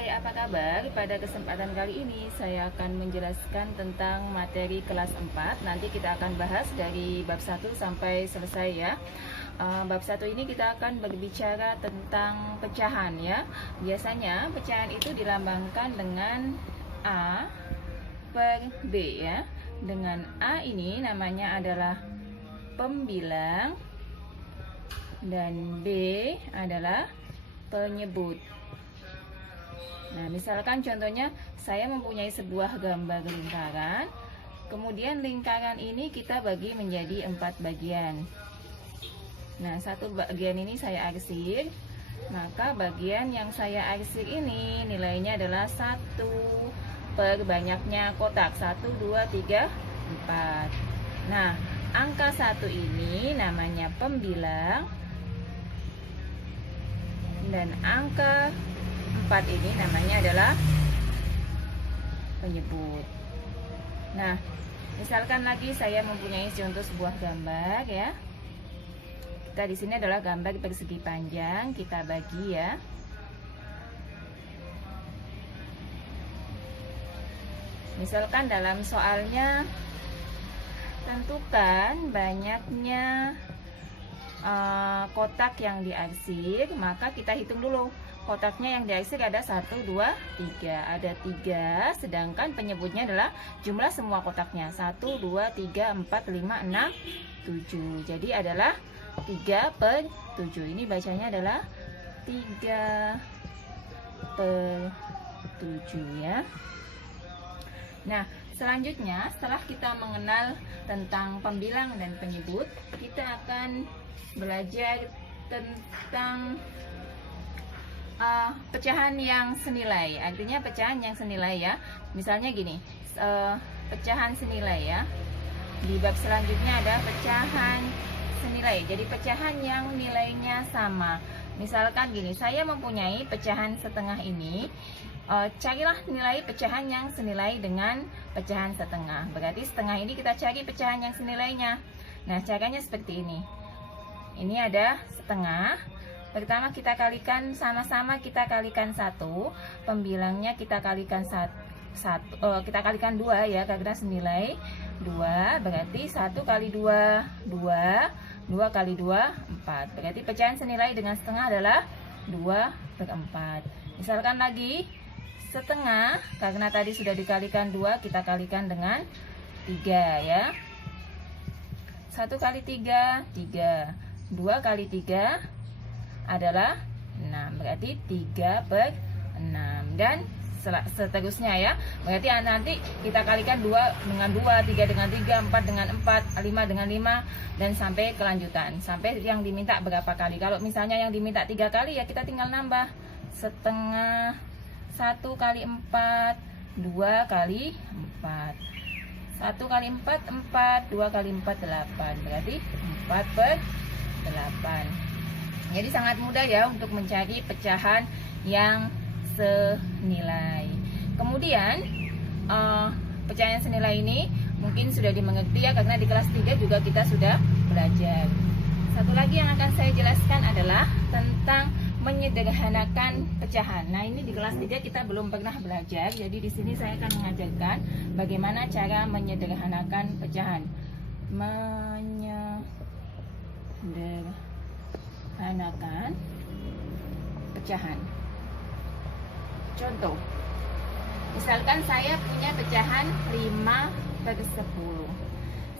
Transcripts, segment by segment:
Hai, apa kabar? Pada kesempatan kali ini saya akan menjelaskan tentang materi kelas 4. Nanti kita akan bahas dari bab 1 sampai selesai ya. Bab 1 ini kita akan berbicara tentang pecahan ya. Biasanya pecahan itu dilambangkan dengan A per B ya. Dengan A ini namanya adalah pembilang dan B adalah penyebut. Nah, misalkan contohnya saya mempunyai sebuah gambar lingkaran, kemudian lingkaran ini kita bagi menjadi 4 bagian. Nah, satu bagian ini saya arsir, maka bagian yang saya arsir ini nilainya adalah 1 per banyaknya kotak, 1, 2, 3, 4. Nah, angka 1 ini namanya pembilang dan angka 4 ini namanya adalah penyebut. Nah, misalkan lagi saya mempunyai contoh sebuah gambar ya. Kita di sini adalah gambar persegi panjang, kita bagi ya. Misalkan dalam soalnya tentukan banyaknya kotak yang diarsir, maka kita hitung dulu. Kotaknya yang diarsir ada 1, 2, 3. Ada 3, sedangkan penyebutnya adalah jumlah semua kotaknya. 1, 2, 3, 4, 5, 6, 7. Jadi adalah 3 per 7. Ini bacanya adalah 3 per 7 ya. Nah, selanjutnya setelah kita mengenal tentang pembilang dan penyebut, kita akan belajar tentang pecahan yang senilai. Artinya pecahan yang senilai ya. Misalnya gini, pecahan senilai ya. Di bab selanjutnya ada pecahan senilai. Jadi pecahan yang nilainya sama. Misalkan gini, saya mempunyai pecahan setengah ini. Carilah nilai pecahan yang senilai dengan pecahan setengah. Berarti setengah ini kita cari pecahan yang senilainya. Nah, caranya seperti ini. Ini ada setengah. Pertama kita kalikan, sama-sama kita kalikan 1, pembilangnya kita kalikan 1, kita kalikan 2 ya, karena senilai 2, berarti 1 kali 2, 2, 2 kali 2, 4. Berarti pecahan senilai dengan setengah adalah 2 per 4. Misalkan lagi, setengah, karena tadi sudah dikalikan 2, kita kalikan dengan 3 ya. 1 kali 3, 3. 2 kali 3 adalah 6, berarti 3 per 6 dan seterusnya ya. Berarti nanti kita kalikan 2 dengan 2, 3 dengan 3, 4 dengan 4, 5 dengan 5 dan sampai kelanjutan, sampai yang diminta berapa kali. Kalau misalnya yang diminta 3 kali ya kita tinggal nambah setengah, 1 kali 4, 2 kali 4, 1 kali 4, 4, 2 kali 4, 8, berarti 4 per 8. Jadi sangat mudah ya untuk mencari pecahan yang senilai. Kemudian pecahan senilai ini mungkin sudah dimengerti ya, karena di kelas 3 juga kita sudah belajar. Satu lagi yang akan saya jelaskan adalah tentang menyederhanakan pecahan. Nah, ini di kelas 3 kita belum pernah belajar. Jadi di sini saya akan mengajarkan bagaimana cara menyederhanakan pecahan. Menyederhanakan pecahan. Contoh, misalkan saya punya pecahan 5 per 10.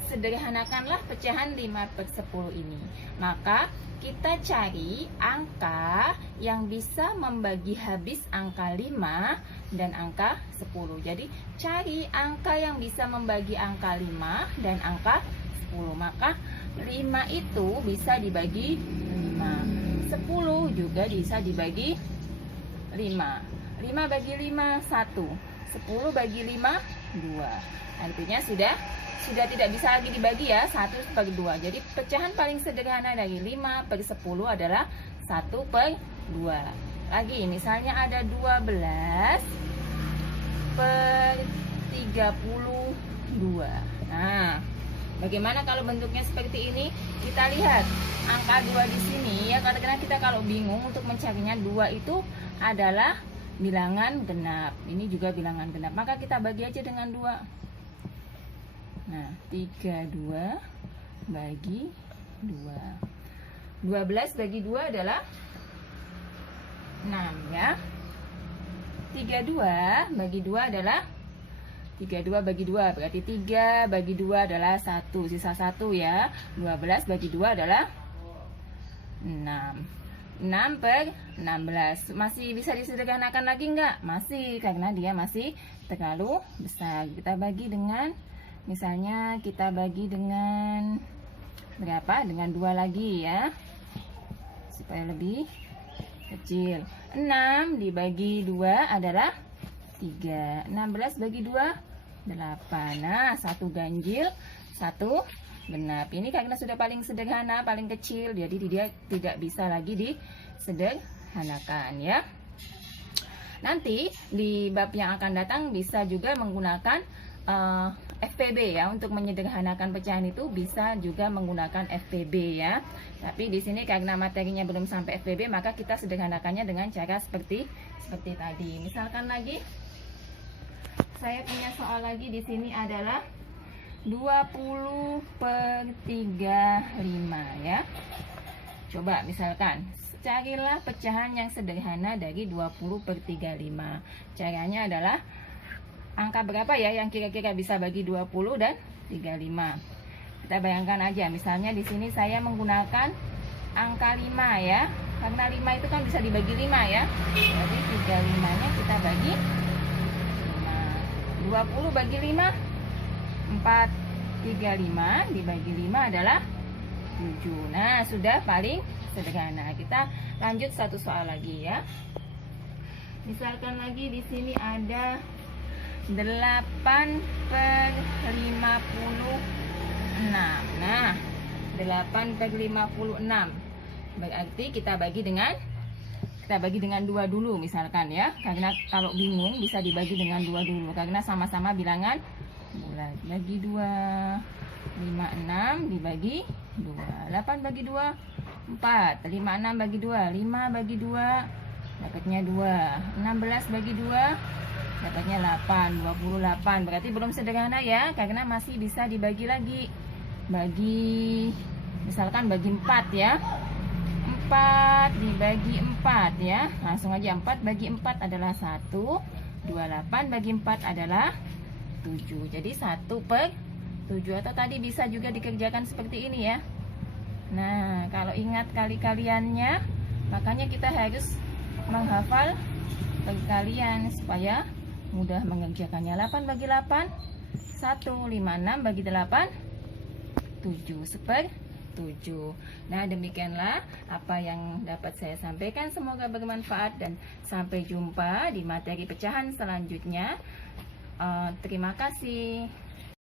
Sederhanakanlah pecahan 5 per 10 ini. Maka kita cari angka yang bisa membagi habis angka 5 dan angka 10. Jadi cari angka yang bisa membagi angka 5 dan angka 10. Maka 5 itu bisa dibagi 5, 10 juga bisa dibagi 5. 5 bagi 5, 1, 10 bagi 5, 2. Artinya sudah tidak bisa lagi dibagi ya, 1 per 2. Jadi pecahan paling sederhana dari 5 per 10 adalah 1 per 2. Lagi misalnya ada 12 per 32. Nah, bagaimana kalau bentuknya seperti ini? Kita lihat angka 2 di sini ya, karena kita kalau bingung untuk mencarinya, 2 itu adalah bilangan genap. Ini juga bilangan genap. Maka kita bagi aja dengan 2. Nah, 32 bagi 2. 12 bagi 2 adalah 6 ya. 32 bagi 2 adalah 32 bagi 2 berarti 3 bagi 2 adalah 1, sisa 1 ya. 12 bagi 2 adalah 6. 6 per 16. Masih bisa disederhanakan lagi enggak? Masih, karena dia masih terlalu besar. Kita bagi dengan, misalnya kita bagi dengan berapa? Dengan 2 lagi ya, supaya lebih kecil. 6 dibagi 2 adalah 3. 16 bagi 2 8. Nah, 1 ganjil, 1 genap. Ini karena sudah paling sederhana, paling kecil, jadi dia tidak bisa lagi disederhanakan ya. Nanti di bab yang akan datang bisa juga menggunakan FPB ya, untuk menyederhanakan pecahan itu bisa juga menggunakan FPB ya. Tapi di sini karena materinya belum sampai FPB, maka kita sederhanakannya dengan cara seperti tadi. Misalkan lagi, saya punya soal lagi di sini adalah 20 per 35 ya. Coba misalkan, carilah pecahan yang sederhana dari 20 per 35. Caranya adalah angka berapa ya yang kira-kira bisa bagi 20 dan 35. Kita bayangkan aja, misalnya di sini saya menggunakan angka 5 ya. Karena 5 itu kan bisa dibagi 5 ya. Jadi 35-nya kita bagi 5. 20 bagi 5 4. 35 dibagi 5 adalah 7. Nah, sudah paling sederhana. Kita lanjut satu soal lagi ya. Misalkan lagi di sini ada 8 per 56. Nah, 8 per 56 berarti kita bagi dengan 2 dulu misalkan ya. Karena kalau bingung bisa dibagi dengan 2 dulu, karena sama-sama bilangan bulat. Bagi 2, 56 dibagi 2. 8 bagi 2 4. 56 bagi 2 5 bagi 2 dapatnya 2. 16 bagi 2 dapatnya 8. 28. Berarti belum sederhana ya, karena masih bisa dibagi lagi. Misalkan bagi 4 ya. 4 dibagi 4 ya. Langsung aja, 4 bagi 4 adalah 1. 28 bagi 4 adalah 7. Jadi 1 per 7. Atau tadi bisa juga dikerjakan seperti ini ya. Nah, kalau ingat kali-kaliannya, makanya kita harus menghafal perkalian supaya mudah mengerjakannya. 8 bagi 8 1. 56 bagi 8 7. 1/7. Nah, demikianlah apa yang dapat saya sampaikan. Semoga bermanfaat dan sampai jumpa di materi pecahan selanjutnya. Terima kasih.